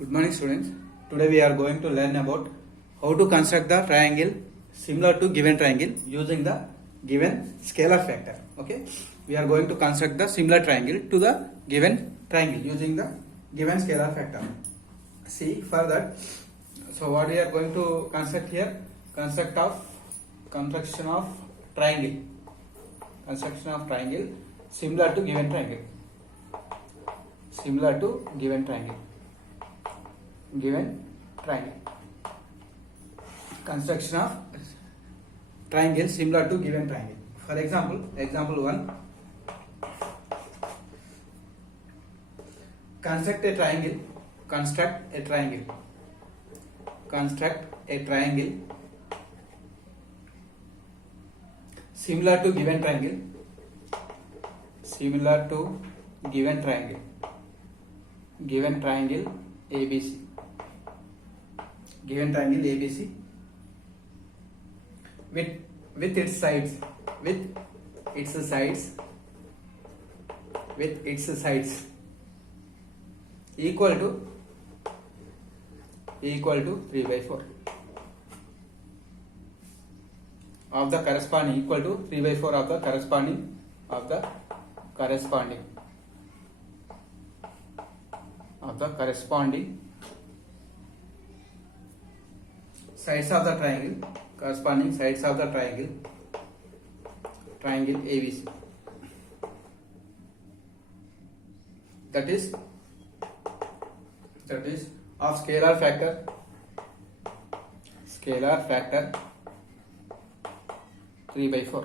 Good morning, students. Today we are going to learn about how to construct the triangle similar to given triangle using the given scalar factor. Okay, we are going to construct the similar triangle to the given triangle using the given scalar factor. See for that. So what we are going to construct here? Construction of triangle. Construction of triangle similar to given triangle. Similar to given triangle. Given triangle. Construction of triangle similar to given triangle. For example, example 1. Construct a triangle. Construct a triangle. Construct a triangle similar to given triangle. Similar to given triangle. Given triangle ABC. Given triangle ABC with its sides equal to 3/4 of the corresponding equal to 3/4 of the corresponding sides of the triangle, corresponding sides of the triangle ABC. That is of scalar factor 3/4.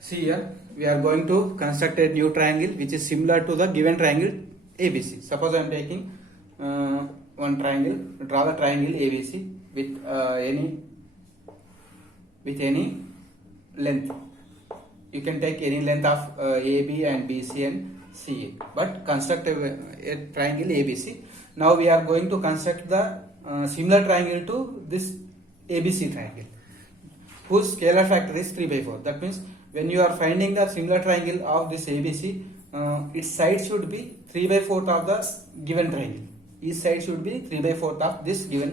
See here, we are going to construct a new triangle which is similar to the given triangle ABC. Suppose I am taking one triangle. Draw the triangle ABC with any length. You can take any length of AB and BC and CA, but construct a triangle ABC. Now we are going to construct the similar triangle to this ABC triangle, whose scalar factor is 3/4. That means when you are finding the similar triangle of this ABC, its side should be 3/4 of the given triangle. Each side should be 3/4 of this given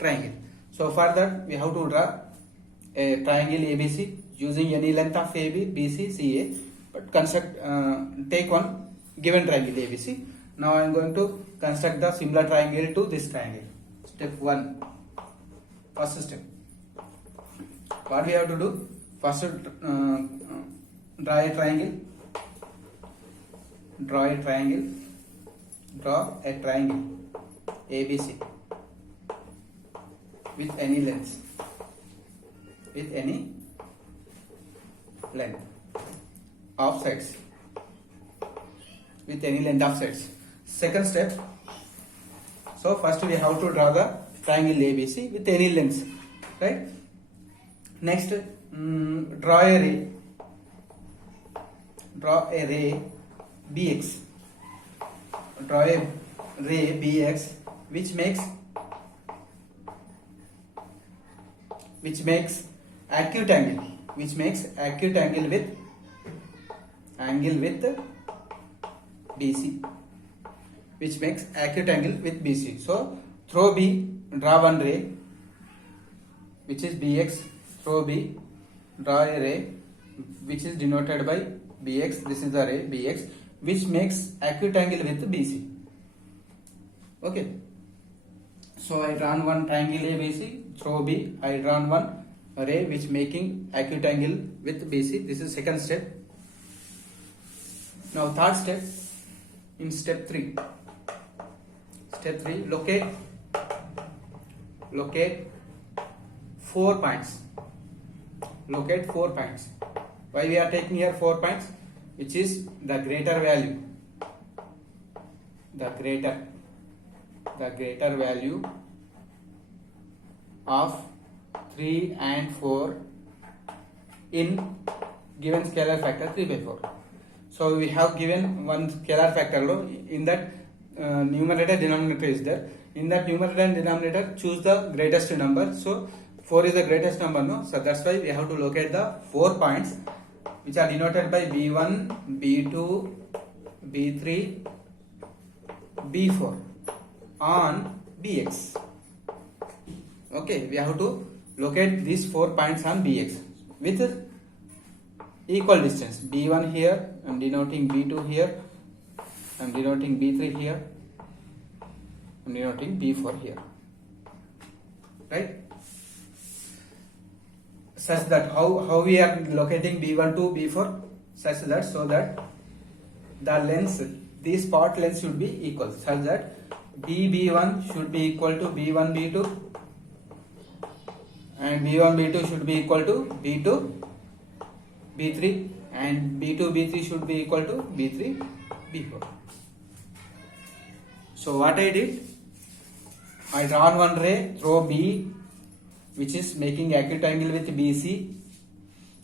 triangle. So for that we have to draw a triangle ABC using any length of AB, BC, CA, but take one given triangle ABC. Now I am going to construct the similar triangle to this triangle. Step 1. First step. What we have to do? First, draw a triangle. Draw a triangle ABC with any length. Of sides. With any length of sides. Second step. So first we have to draw the triangle ABC with any length, right? Next, draw a ray BX. Draw a ray BX which makes acute angle with BC, which makes acute angle with BC. So through B, draw one ray which is BX. Through B, draw a ray which is denoted by BX. This is the ray BX which makes acute angle with BC. Okay. So I drawn one triangle ABC. Through B, I drawn one ray which making acute angle with BC. This is second step. Now third step. In step 3. Step 3. Locate 4 points. Locate 4 points. Why we are taking here 4 points? Which is the greater value. The greater value of 3 and 4 in given scalar factor 3/4. So we have given one scalar factor in that numerator denominator is there. In that numerator and denominator, choose the greatest number. So 4 is the greatest number, no? So that's why we have to locate the 4 points which are denoted by B1, B2, B3, B4 on BX. Okay, we have to locate these 4 points on BX with equal distance. B1 here, I'm denoting B2 here, I'm denoting B3 here, I'm denoting B4 here, right? Such that how we are locating B1 to B4, such that so that the lengths, these part lengths should be equal, such that BB1 should be equal to B1 B2 and B1 B2 should be equal to B2 B3 and B2 B3 should be equal to B3 B4. So what I did, I drawn one ray through B which is making acute angle with BC.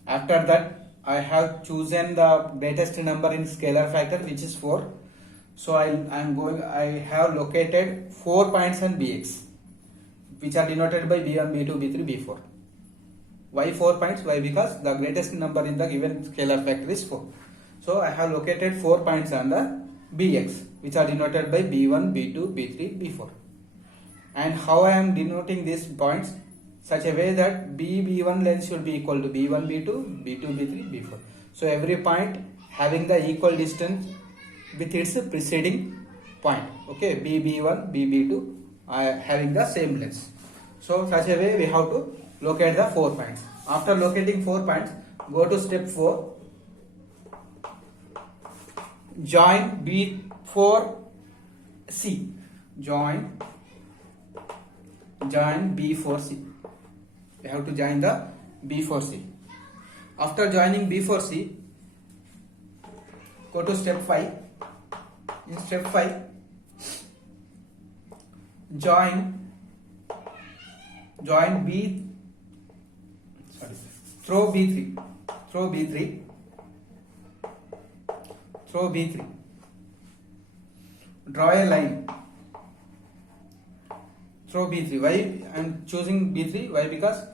After that I have chosen the greatest number in scalar factor, which is 4. So I have located 4 points on BX, which are denoted by B1, B2, B3, B4. Why 4 points? Why? Because the greatest number in the given scalar factor is 4. So I have located 4 points on the BX, which are denoted by B1, B2, B3, B4. And how I am denoting these points? Such a way that B1 length should be equal to B1, B2, B2, B3, B4. So every point having the equal distance with its preceding point. Okay, BB1, BB2 having the same length. So such a way we have to locate the 4 points. After locating 4 points, go to step 4. Join B4C. Join B4C. We have to join the B4C. After joining B4C, go to step 5. In step 5, join B, throw B3, draw a line, throw B3. Why I am choosing B3? Why? Because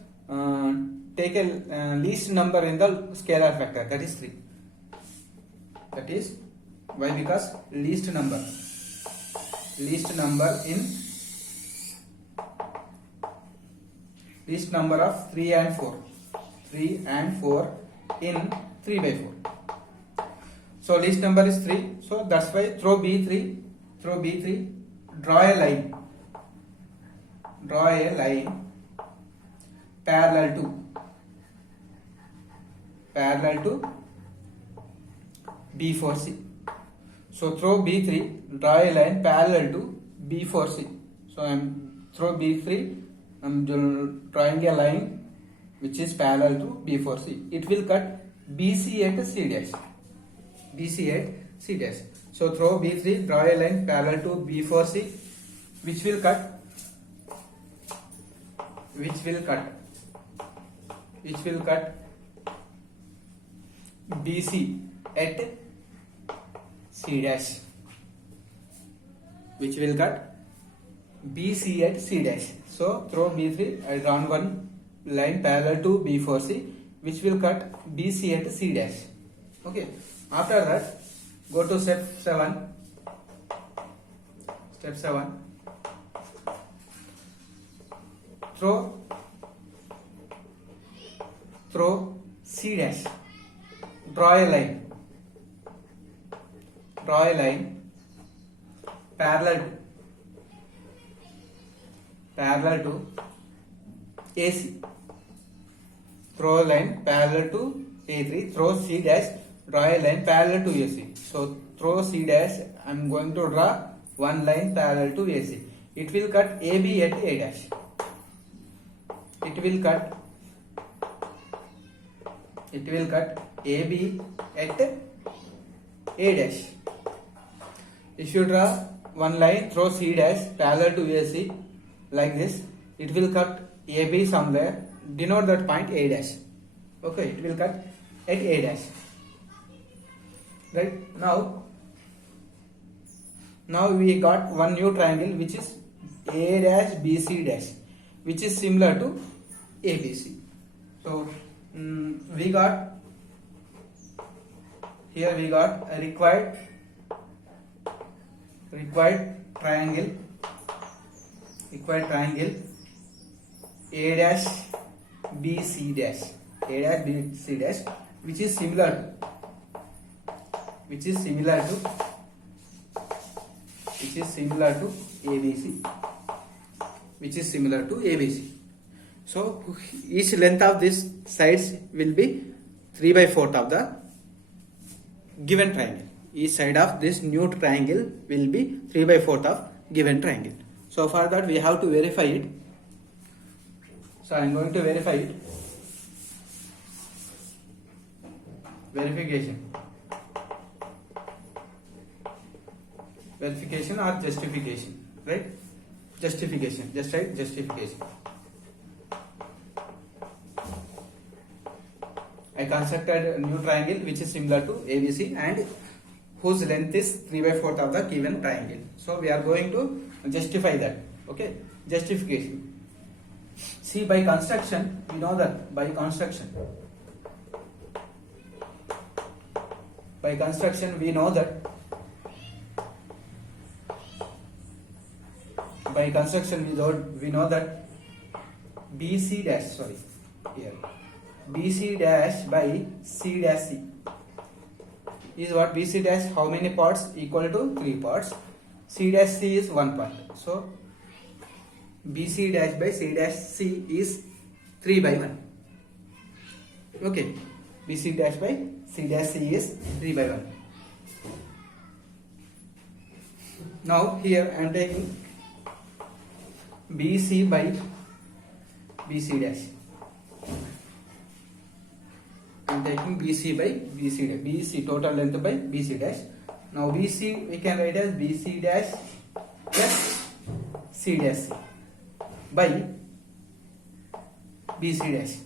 take a least number in the scalar factor, that is 3. That is why? Because least number of 3 and 4 in 3 by 4. So least number is 3. So that's why throw B3, draw a line parallel to B4C. So throw B3, draw a line parallel to B4C. So throw B3, I'm drawing a line which is parallel to B4C. It will cut BC at C dash. So throw B3, draw a line parallel to B4C, which will cut BC at C dash. Which will cut BC at C dash. So through B3, I drawn one line parallel to B4C, which will cut BC at C dash. Okay. After that, go to step 7. Step 7. Throw C dash. Draw a line parallel to AC. Throw a line parallel to A3. Throw C dash. Draw a line parallel to AC. So throw C dash. I am going to draw one line parallel to AC. It will cut AB at A dash. It will cut AB at A dash. If you draw one line, throw C dash parallel to AC like this, it will cut AB somewhere. Denote that point A dash. Okay, it will cut at A dash. Right, now we got one new triangle which is A dash BC dash, which is similar to ABC. So we got a required required triangle A dash B C dash which is similar to ABC. So each length of this sides will be 3/4 of the given triangle. Each side of this new triangle will be 3/4 of given triangle. So for that we have to verify it. So I am going to verify it. Verification or justification, right? Justification. Just write justification. I constructed a new triangle which is similar to ABC and whose length is 3/4 of the given triangle. So we are going to justify that. Okay, justification. See, by construction we know that by construction we know that BC dash by C dash C is what? BC dash how many parts? Equal to 3 parts. C dash C is 1 part. So BC dash by C dash C is 3/1. Okay, BC dash by C dash C is 3/1. Now here I am taking BC by BC dash. I am taking BC by BC dash. BC total length by BC dash. Now BC we can write as BC dash plus C dash C by BC dash.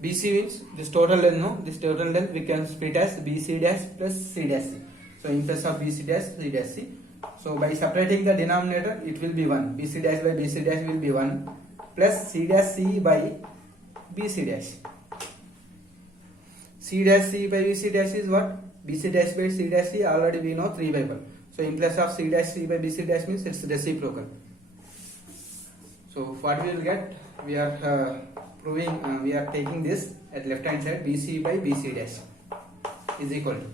BC means this total length, no? This total length we can split as BC dash plus C dash C. So in place of BC dash, C dash C. So by separating the denominator, it will be 1. BC dash by BC dash will be 1 plus C dash C by BC dash. C dash C by BC dash is what? BC dash by C dash C already we know 3/1. So in place of C dash C by BC dash means it's reciprocal. So what we will get? We are we are taking this at left hand side. BC by BC dash is equal to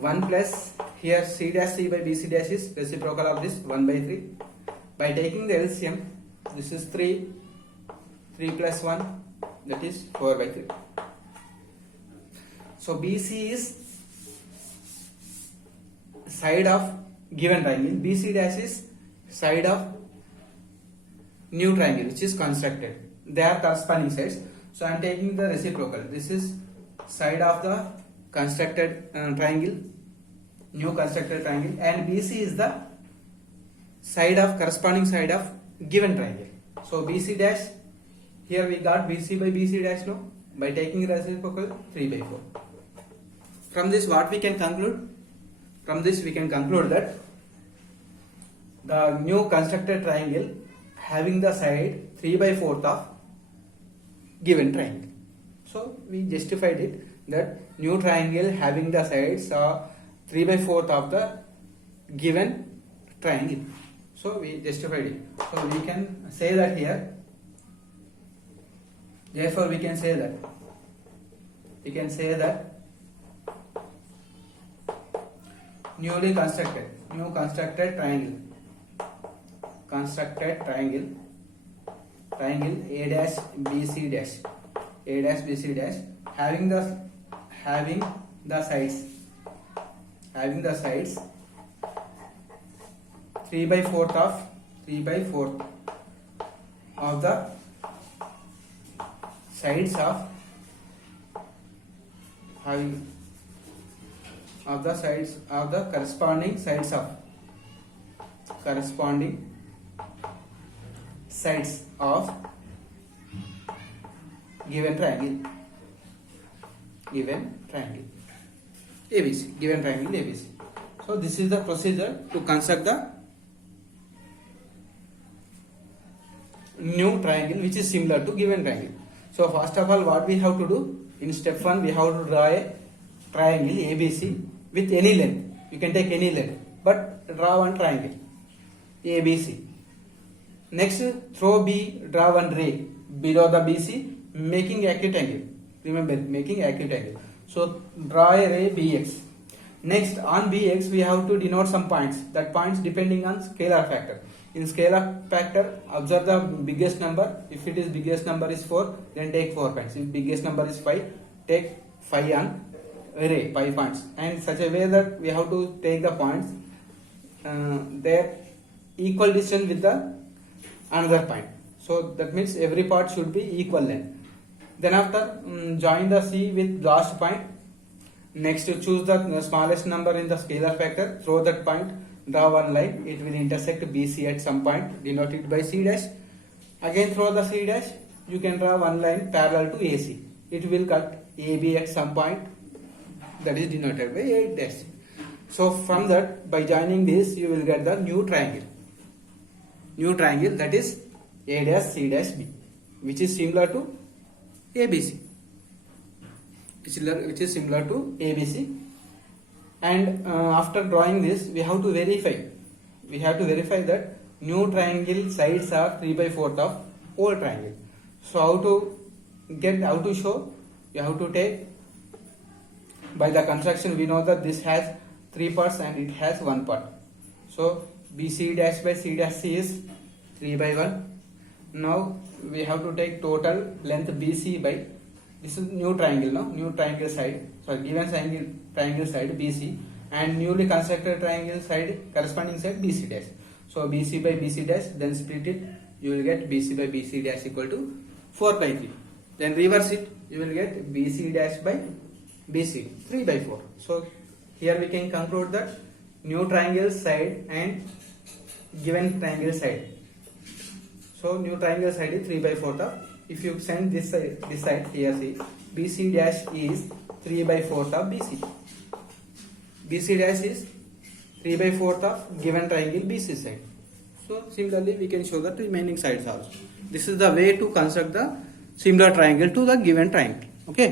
1 plus here C dash C by BC dash is reciprocal of this 1/3. By taking the LCM, this is 3 plus 1, that is 4/3. So BC is side of given triangle, BC dash is side of new triangle which is constructed. They are corresponding sides. So I am taking the reciprocal. This is side of the constructed triangle, new constructed triangle, and BC is the side of corresponding side of given triangle. So BC dash, here we got BC by BC dash, no? By taking reciprocal 3/4. From this what we can conclude? From this we can conclude that the new constructed triangle having the side 3/4 of given triangle. So we justified it that new triangle having the sides are 3/4 of the given triangle. So we justified it. So we can say that here. Therefore we can say that new constructed triangle A dash BC dash having the sides 3/4 of the sides of the corresponding sides of given triangle ABC. So this is the procedure to construct the new triangle which is similar to given triangle. So first of all, what we have to do in step 1, we have to draw a triangle ABC with any length. You can take any length, but draw one triangle ABC. Next, throw B, draw one ray below the BC, making acute angle. Remember, making acute angle. So draw a ray BX. Next, on BX we have to denote some points. That points depending on scalar factor. In scalar factor, observe the biggest number. If it is biggest number is 4, then take 4 points. If biggest number is 5, take 5 on array, 5 points. And such a way that we have to take the points their equal distance with the another point. So that means every part should be equal length. Then after join the C with last point. Next, choose the smallest number in the scalar factor, throw that point, draw one line, it will intersect BC at some point, denoted by C dash. Again throw the C dash, you can draw one line parallel to AC. It will cut AB at some point, that is denoted by A dash. So from that, by joining this, you will get the new triangle. New triangle, that is A dash C dash B, which is similar to ABC. Which is similar to ABC. And after drawing this, we have to verify. We have to verify that new triangle sides are 3/4 of old triangle. So how to show? You have to take, by the construction we know that this has 3 parts and it has 1 part. So BC dash by C dash C is 3/1. Now we have to take total length BC by, this is new triangle, no? New triangle side, sorry, given triangle side BC, and newly constructed triangle side, corresponding side BC dash. So BC by BC dash, then split it, you will get BC by BC dash equal to 4/3. Then reverse it, you will get BC dash by BC 3/4. So here we can conclude that new triangle side and given triangle side. So new triangle side is 3/4 of, if you send this side here, see, BC dash is 3/4 of BC. BC dash is 3/4 of given triangle BC side. So similarly we can show the remaining sides also. This is the way to construct the similar triangle to the given triangle. Okay.